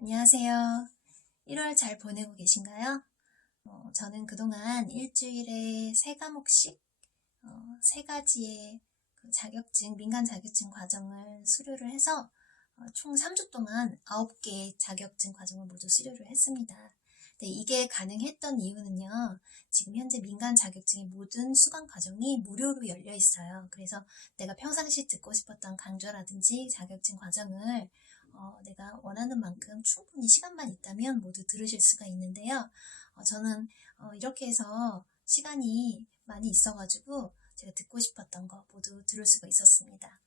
안녕하세요. 1월 잘 보내고 계신가요? 어, 저는 그동안 일주일에 세 과목씩 어, 세 가지의 그 자격증, 민간 자격증 과정을 수료를 해서 어, 총 3주 동안 9개의 자격증 과정을 모두 수료를 했습니다. 네, 이게 가능했던 이유는요. 지금 현재 민간 자격증의 모든 수강 과정이 무료로 열려 있어요. 그래서 내가 평상시 듣고 싶었던 강좌라든지 자격증 과정을 어, 내가 원하는 만큼 충분히 시간만 있다면 모두 들으실 수가 있는데요. 어, 저는 어, 이렇게 해서 시간이 많이 있어가지고 제가 듣고 싶었던 거 모두 들을 수가 있었습니다.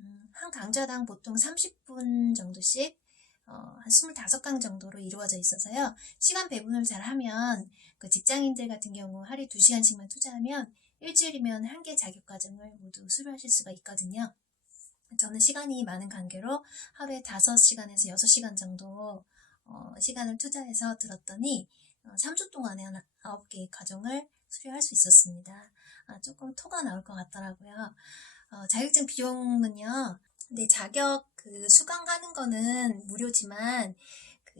음, 한 강좌당 보통 30분 정도씩 어, 한 25강 정도로 이루어져 있어서요. 시간 배분을 잘 하면 그 직장인들 같은 경우 하루에 2시간씩만 투자하면 일주일이면 한 개 자격 과정을 모두 수료하실 수가 있거든요. 저는 시간이 많은 관계로 하루에 5시간에서 6시간 정도 어, 시간을 투자해서 들었더니 어, 3주 동안에 한 9개의 과정을 수료할 수 있었습니다. 아, 조금 토가 나올 것 같더라고요. 어, 자격증 비용은요. 근데 자격 그 수강하는 거는 무료지만 그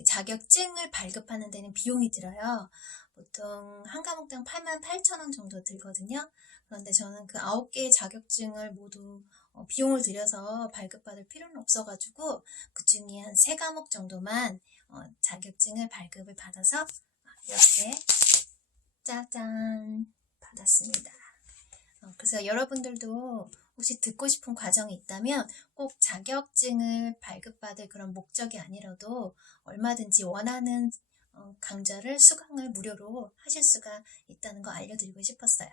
자격증을 발급하는 데는 비용이 들어요. 보통 한 과목당 8만 8천 원 정도 들거든요. 그런데 저는 그 9개의 자격증을 모두 어, 비용을 들여서 발급받을 필요는 없어가지고 그 중에 한세 과목 정도만 어, 자격증을 발급을 받아서 이렇게 짜잔 받았습니다. 어, 그래서 여러분들도 혹시 듣고 싶은 과정이 있다면 꼭 자격증을 발급받을 그런 목적이 아니라도 얼마든지 원하는 어, 강좌를 수강을 무료로 하실 수가 있다는 거 알려드리고 싶었어요.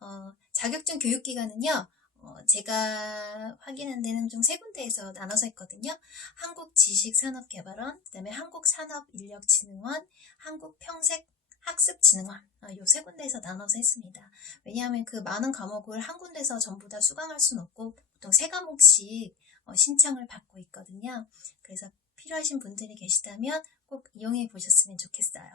어, 자격증 교육기관은요, 어, 제가 확인한 데는 좀 세 군데에서 나눠서 있거든요. 한국지식산업개발원, 그 다음에 한국산업인력진흥원, 한국평생 학습진흥원 이세 군데에서 나눠서 했습니다. 왜냐하면 그 많은 과목을 한 군데서 전부 다 수강할 수는 없고 보통 세 과목씩 어, 신청을 받고 있거든요. 그래서 필요하신 분들이 계시다면 꼭 이용해 보셨으면 좋겠어요.